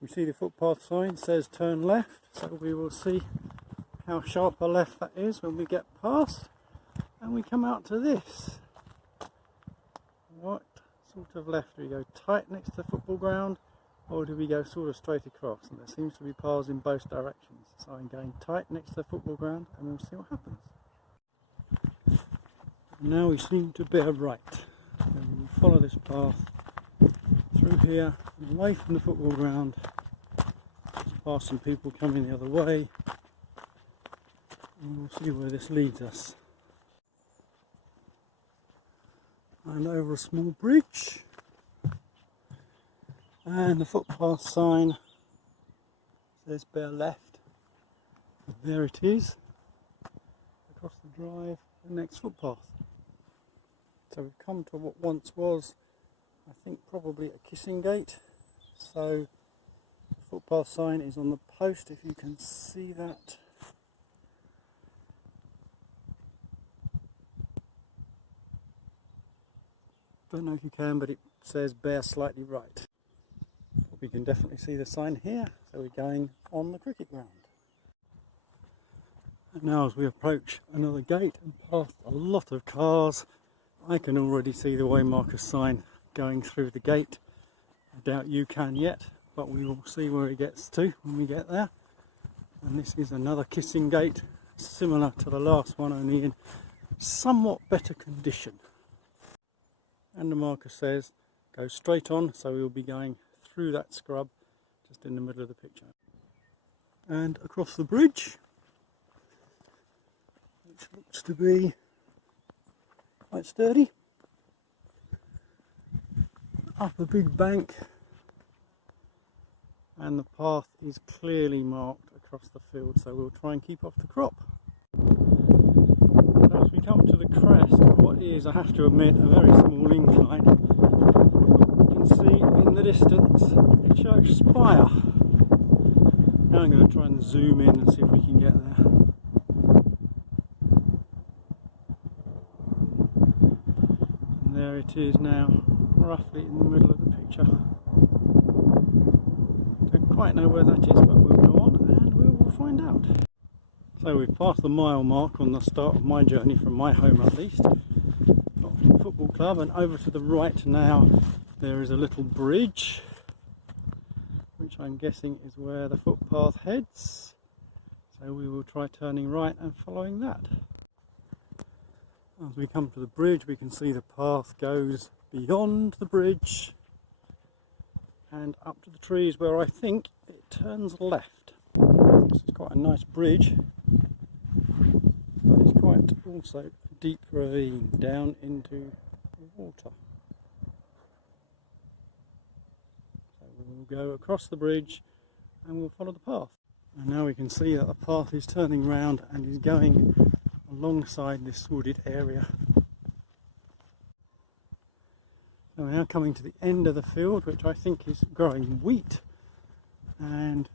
We see the footpath sign says turn left, so we will see how sharp a left that is when we get past and we come out to this. What sort of left do we go? Tight next to the football ground, or do we go sort of straight across? And there seems to be paths in both directions, so I'm going tight next to the football ground and we'll see what happens. Now we seem to bear right, so we will follow this path through here and away from the football ground, just past some people coming the other way, and we'll see where this leads us. And over a small bridge, and the footpath sign says bear left, and there it is, across the drive, the next footpath. So we've come to what once was, I think, probably a kissing gate. So the footpath sign is on the post, if you can see that. Don't know if you can, but it says bear slightly right. We can definitely see the sign here, so we're going on the cricket ground. And now as we approach another gate and past a lot of cars, I can already see the waymarker sign going through the gate. I doubt you can yet, but we will see where it gets to when we get there. And this is another kissing gate, similar to the last one, only in somewhat better condition. And the marker says go straight on, so we'll be going through that scrub just in the middle of the picture. And across the bridge, which looks to be quite sturdy, up a big bank, and the path is clearly marked across the field, so we'll try and keep off the crop. So as we come to the crest of what is, I have to admit, a very small incline, you can see in the distance a church spire. Now I'm going to try and zoom in and see if we can get there. And there it is now, roughly in the middle of the picture. Don't quite know where that is, but we'll go on and we will find out. So we've passed the mile mark on the start of my journey, from my home at least, not from the football club, and over to the right now there is a little bridge, which I'm guessing is where the footpath heads. So we will try turning right and following that. As we come to the bridge, we can see the path goes beyond the bridge and up to the trees, where I think it turns left. This is quite a nice bridge, but it's quite also a deep ravine down into the water. So we will go across the bridge and we'll follow the path. And now we can see that the path is turning round and is going alongside this wooded area. So we're now coming to the end of the field, which I think is growing wheat, and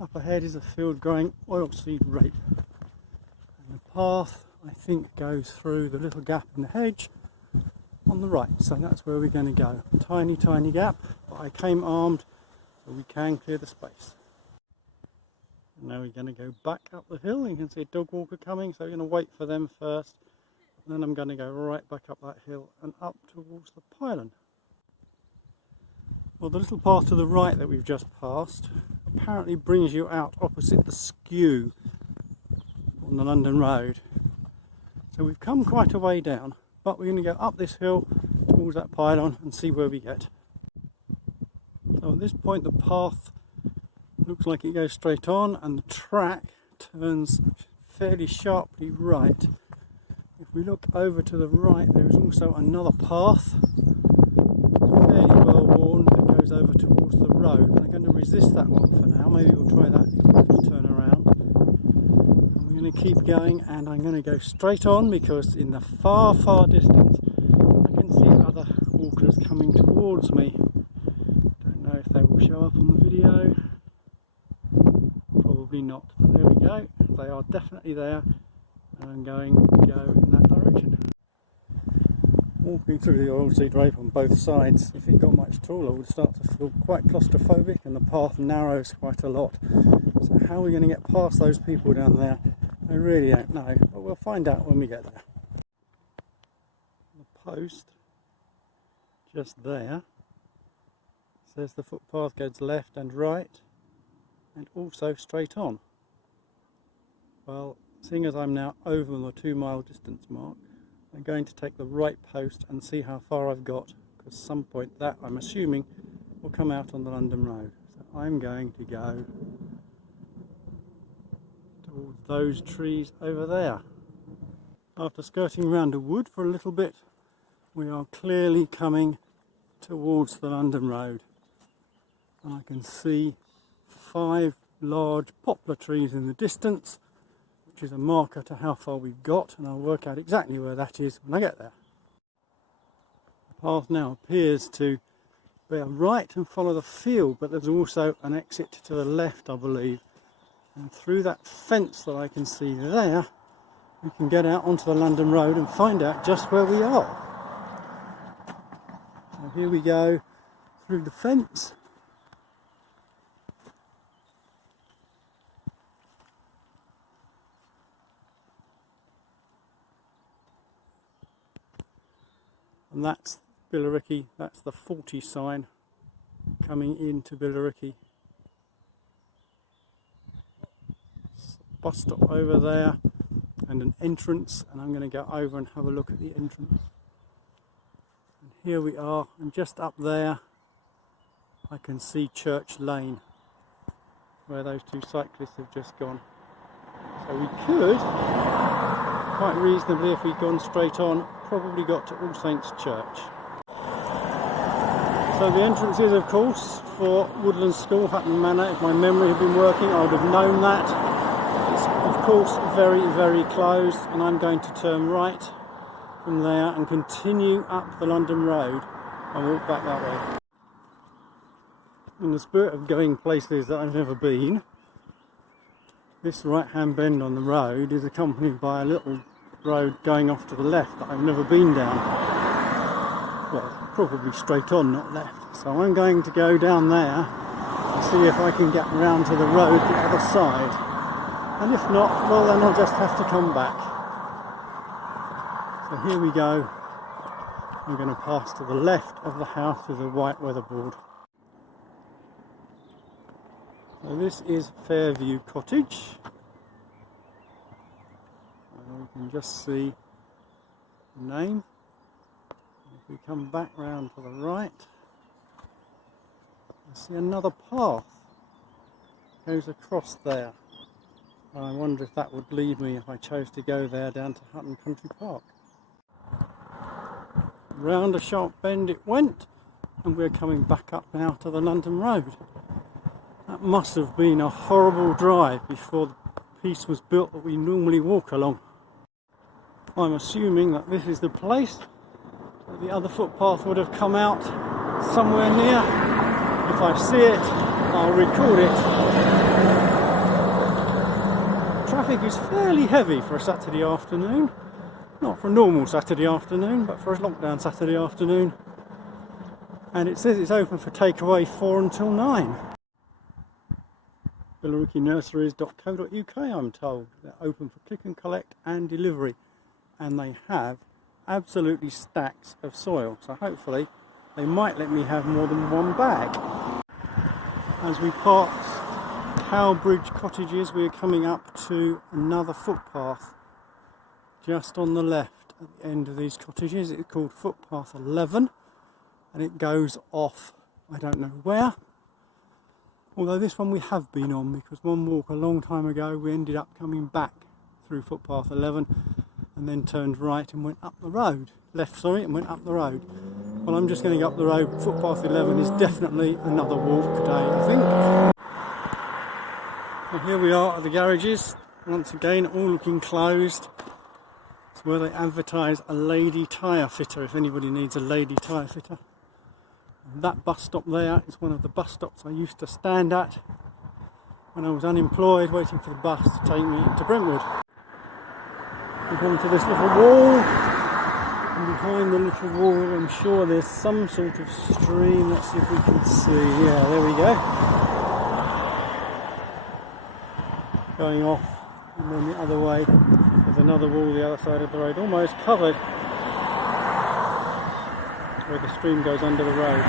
up ahead is a field growing oilseed rape. And the path, I think, goes through the little gap in the hedge on the right, so that's where we're going to go. Tiny gap, but I came armed so we can clear the space. And now we're going to go back up the hill. You can see a dog walker coming, so we're going to wait for them first, and then I'm going to go right back up that hill and up towards the pylon. Well, the little path to the right that we've just passed apparently brings you out opposite the skew on the London Road. So we've come quite a way down, but we're going to go up this hill towards that pylon and see where we get. So at this point the path looks like it goes straight on and the track turns fairly sharply right. If we look over to the right, there is also another path, fairly well worn, that goes over towards the road. And I'm going to resist that one for now. Maybe we'll try that if we have to turn around. And we're going to keep going, and I'm going to go straight on, because in the far distance I can see other walkers coming towards me. Don't know if they will show up on the video. Probably not, but there we go. They are definitely there, and I'm going to go in that direction. Walking through the oilseed rape on both sides, if it got much taller, I would start to feel quite claustrophobic, and the path narrows quite a lot. So how are we going to get past those people down there? I really don't know, but we'll find out when we get there. The post just there says the footpath goes left and right and also straight on. Well, seeing as I'm now over the 2-mile distance mark, I'm going to take the right post and see how far I've got, because some point that, I'm assuming, will come out on the London Road. So I'm going to go towards those trees over there. After skirting around a wood for a little bit, we are clearly coming towards the London Road. And I can see 5 large poplar trees in the distance, which is a marker to how far we've got, and I'll work out exactly where that is when I get there. The path now appears to bear right and follow the field, but there's also an exit to the left, I believe. And through that fence that I can see there, we can get out onto the London Road and find out just where we are. So here we go through the fence. And that's Billericay, that's the 40 sign coming into Billericay. Bus stop over there and an entrance, and I'm going to go over and have a look at the entrance. And here we are, and just up there I can see Church Lane, where those 2 cyclists have just gone. So we could, quite reasonably, if we'd gone straight on, probably got to AllSaints Church. So the entrance is, of course, for Woodland School, Hutton Manor. If my memory had been working, I would have known that. It's, of course, very, very closed, and I'm going to turn right from there and continue up the London Road and walk back that way. In the spirit of going places that I've never been, this right-hand bend on the road is accompanied by a little road going off to the left that I've never been down. Well, probably straight on, not left. So I'm going to go down there and see if I can get round to the road the other side. And if not, well, then I'll just have to come back. So here we go. I'm going to pass to the left of the house with a white weatherboard. So this is Fairview Cottage. You can just see the name. If we come back round to the right, I see another path goes across there. I wonder if that would lead me, if I chose to go there, down to Hutton Country Park. Round a sharp bend it went, and we're coming back up now to the London Road. That must have been a horrible drive before the piece was built that we normally walk along. I'm assuming that this is the place that the other footpath would have come out somewhere near. If I see it, I'll record it. Traffic is fairly heavy for a Saturday afternoon. Not for a normal Saturday afternoon, but for a lockdown Saturday afternoon. And it says it's open for takeaway 4 until 9. BillericayNurseries.co.uk, I'm told. They're open for click and collect and delivery. And they have absolutely stacks of soil, so hopefully they might let me have more than 1 bag. As we pass Cowbridge Cottages, we are coming up to another footpath just on the left at the end of these cottages. It's called footpath 11, and it goes off, I don't know where, although this one we have been on, because one walk a long time ago we ended up coming back through footpath 11 and then turned right and went up the road. Left, sorry, and went up the road. Well, I'm just going to go up the road. Footpath 11 is definitely another walk today, I think. Well, here we are at the garages. Once again, all looking closed. It's where they advertise a lady tyre fitter, if anybody needs a lady tyre fitter. And that bus stop there is one of the bus stops I used to stand at when I was unemployed, waiting for the bus to take me to Brentwood. We've gone to this little wall, And behind the little wall, I'm sure there's some sort of stream. Let's see if we can see. Yeah, there we go. Going off, and then the other way, there's another wall the other side of the road, almost covered, where the stream goes under the road.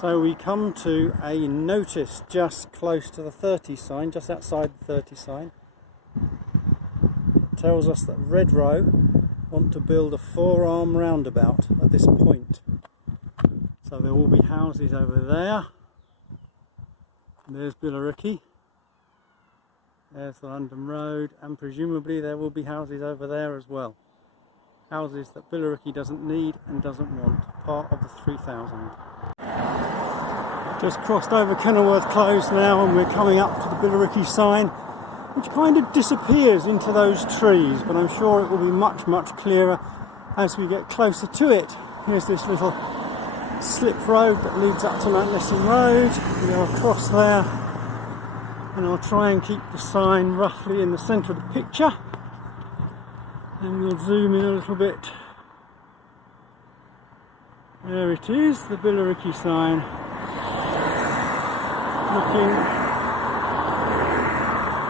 So we come to a notice just close to the 30 sign, just outside the 30 sign. It tells us that Red Row want to build a 4-arm roundabout at this point. So there will be houses over there. There's Billericay. There's the London Road, and presumably there will be houses over there as well. Houses that Billericay doesn't need and doesn't want, part of the 3,000. Just crossed over Kenilworth Close now, and we're coming up to the Billericay sign, which kind of disappears into those trees, but I'm sure it will be much, much clearer as we get closer to it. Here's this little slip road that leads up to Mount Lessing Road. We go across there, and I'll try and keep the sign roughly in the centre of the picture, and we'll zoom in a little bit. There it is, the Billericay sign, looking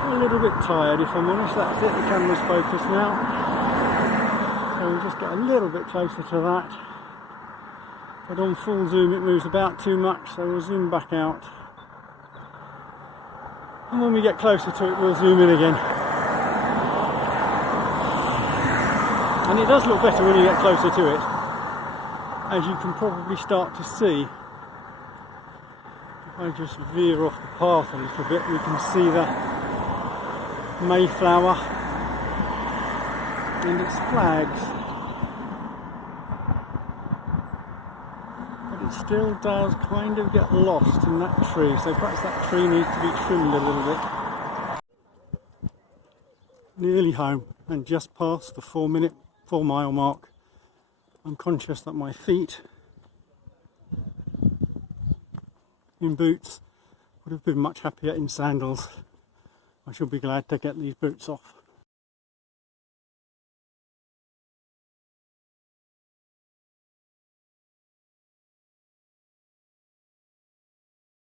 a little bit tired, if I'm honest. That's it, the camera's focused now, so we'll just get a little bit closer to that. But on full zoom it moves about too much, so we'll zoom back out, and when we get closer to it we'll zoom in again. And it does look better when you get closer to it, as you can probably start to see. If I just veer off the path a little bit, we can see the Mayflower and its flags, but it still does kind of get lost in that tree, so perhaps that tree needs to be trimmed a little bit. Nearly home, and just past the 4 mile mark. I'm conscious that my feet in boots would have been much happier in sandals. I shall be glad to get these boots off.